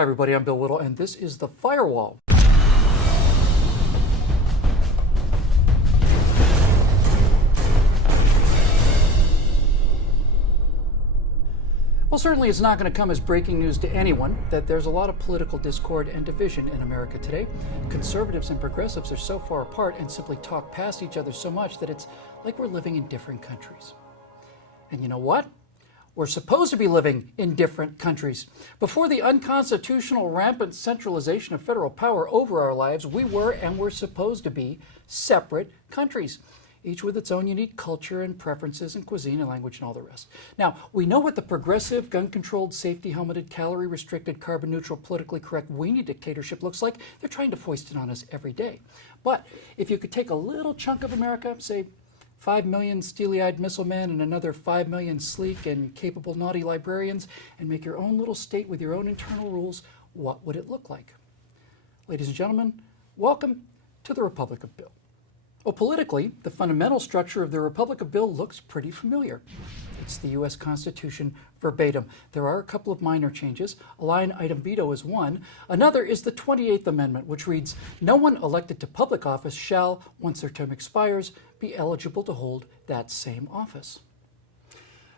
Hi everybody, I'm Bill Whittle, and this is The Firewall. Well, certainly it's not going to come as breaking news to anyone that there's a lot of political discord and division in America today. Conservatives and progressives are so far apart and simply talk past each other so much that it's like we're living in different countries. And you know what? We're supposed to be living in different countries. Before the unconstitutional, rampant centralization of federal power over our lives, we were and were supposed to be separate countries, each with its own unique culture and preferences and cuisine and language and all the rest. Now, we know what the progressive, gun-controlled, safety-helmeted, calorie-restricted, carbon-neutral, politically correct Weenie Dictatorship looks like. They're trying to foist it on us every day. But if you could take a little chunk of America, say 5 million steely-eyed missile men and another 5 million sleek and capable naughty librarians, and make your own little state with your own internal rules, what would it look like? Ladies and gentlemen, welcome to the Republic of Bill. Well, politically, the fundamental structure of the Republic of Bill looks pretty familiar. It's the U.S. Constitution verbatim. There are a couple of minor changes. A line item veto is one. Another is the 28th Amendment, which reads, "No one elected to public office shall, once their term expires, be eligible to hold that same office."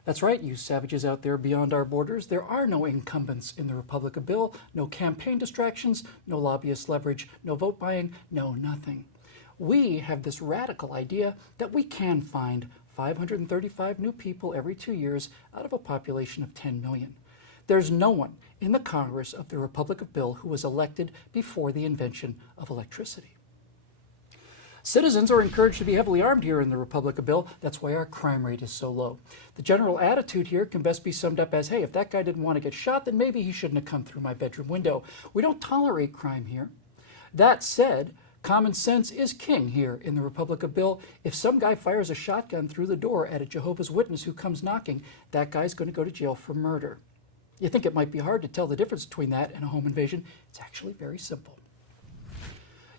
That's right, you savages out there beyond our borders. There are no incumbents in the Republic of Bill, no campaign distractions, no lobbyist leverage, no vote buying, no nothing. We have this radical idea that we can find 535 new people every 2 years out of a population of 10 million. There's no one in the Congress of the Republic of Bill who was elected before the invention of electricity. Citizens are encouraged to be heavily armed here in the Republic of Bill. That's why our crime rate is so low. The general attitude here can best be summed up as, hey, if that guy didn't want to get shot, then maybe he shouldn't have come through my bedroom window. We don't tolerate crime here. That said, common sense is king here in the Republic of Bill. If some guy fires a shotgun through the door at a Jehovah's Witness who comes knocking, that guy's going to go to jail for murder. You think it might be hard to tell the difference between that and a home invasion? It's actually very simple.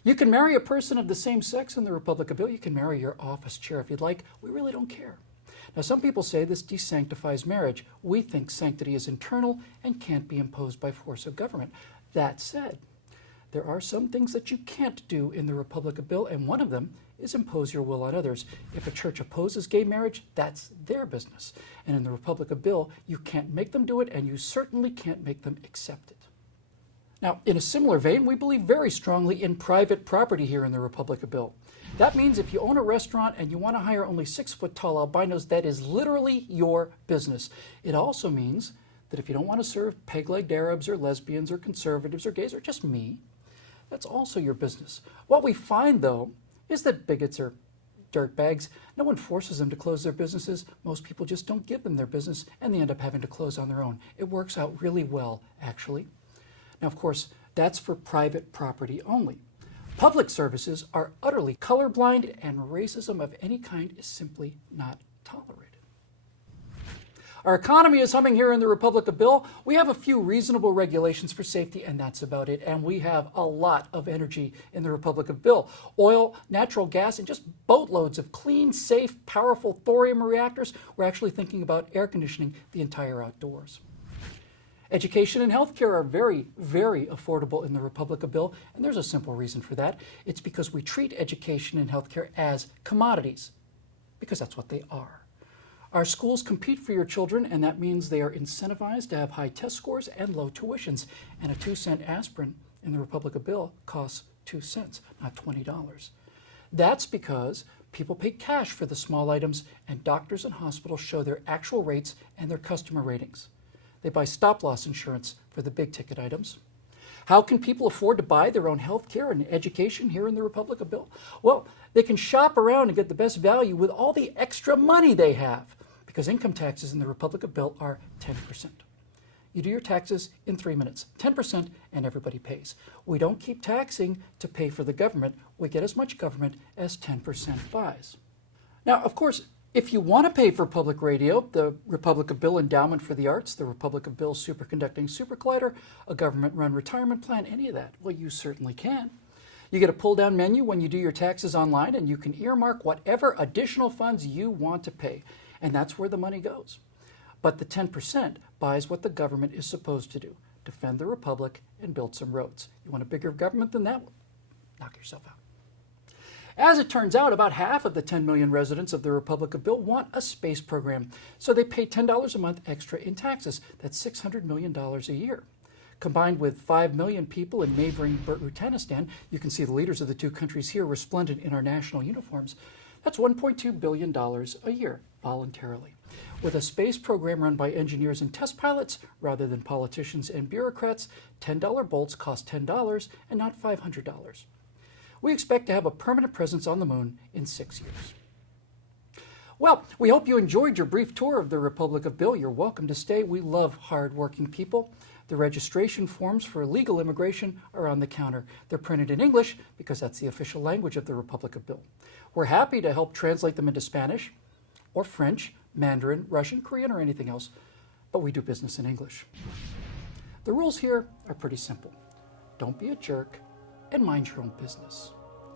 You can marry a person of the same sex in the Republic of Bill. You can marry your office chair if you'd like. We really don't care. Now, some people say this desanctifies marriage. We think sanctity is internal and can't be imposed by force of government. That said, there are some things that you can't do in the Republic of Bill, and one of them is impose your will on others. If a church opposes gay marriage, that's their business. And in the Republic of Bill, you can't make them do it, and you certainly can't make them accept it. Now, in a similar vein, we believe very strongly in private property here in the Republic of Bill. That means if you own a restaurant and you want to hire only 6-foot-tall albinos, that is literally your business. It also means that if you don't want to serve peg-legged Arabs or lesbians or conservatives or gays or just me, that's also your business. What we find, though, is that bigots are dirtbags. No one forces them to close their businesses. Most people just don't give them their business, and they end up having to close on their own. It works out really well, actually. Now, of course, that's for private property only. Public services are utterly colorblind, and racism of any kind is simply not tolerated. Our economy is humming here in the Republic of Bill. We have a few reasonable regulations for safety, and that's about it. And we have a lot of energy in the Republic of Bill. Oil, natural gas, and just boatloads of clean, safe, powerful thorium reactors. We're actually thinking about air conditioning the entire outdoors. Education and healthcare are very, very affordable in the Republic of Bill, and there's a simple reason for that. It's because we treat education and healthcare as commodities, because that's what they are. Our schools compete for your children, and that means they are incentivized to have high test scores and low tuitions. And a 2-cent aspirin in the Republic of Bill costs 2 cents, not $20. That's because people pay cash for the small items, and doctors and hospitals show their actual rates and their customer ratings. They buy stop-loss insurance for the big-ticket items. How can people afford to buy their own health care and education here in the Republic of Bill? Well, they can shop around and get the best value with all the extra money they have, because income taxes in the Republic of Bill are 10%. You do your taxes in 3 minutes, 10%, and everybody pays. We don't keep taxing to pay for the government. We get as much government as 10% buys. Now, of course, if you want to pay for public radio, the Republic of Bill Endowment for the Arts, the Republic of Bill Superconducting Supercollider, a government-run retirement plan, any of that, well, you certainly can. You get a pull-down menu when you do your taxes online, and you can earmark whatever additional funds you want to pay. And that's where the money goes. But the 10% buys what the government is supposed to do. defend the republic, and build some roads. You want a bigger government than that? Knock yourself out. As it turns out, about half of the 10 million residents of the Republic of Bill want a space program, so they pay $10 a month extra in taxes. That's $600 million a year. Combined with 5 million people in neighboring Bhutan, you can see the leaders of the two countries here resplendent in our national uniforms. That's $1.2 billion a year, voluntarily. With a space program run by engineers and test pilots rather than politicians and bureaucrats, $10 bolts cost $10 and not $500. We expect to have a permanent presence on the moon in 6 years. Well, we hope you enjoyed your brief tour of the Republic of Bill. You're welcome to stay. We love hard-working people. The registration forms for legal immigration are on the counter. They're printed in English because that's the official language of the Republic of Bill. We're happy to help translate them into Spanish or French, Mandarin, Russian, Korean, or anything else, but we do business in English. The rules here are pretty simple. Don't be a jerk and mind your own business.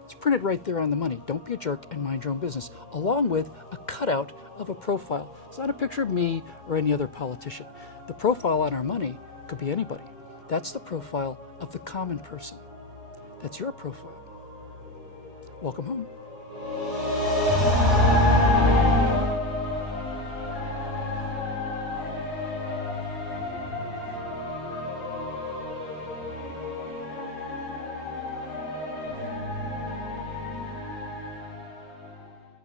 It's printed right there on the money. Don't be a jerk and mind your own business, along with a cutout of a profile. It's not a picture of me or any other politician. The profile on our money could be anybody. That's the profile of the common person. That's your profile. Welcome home.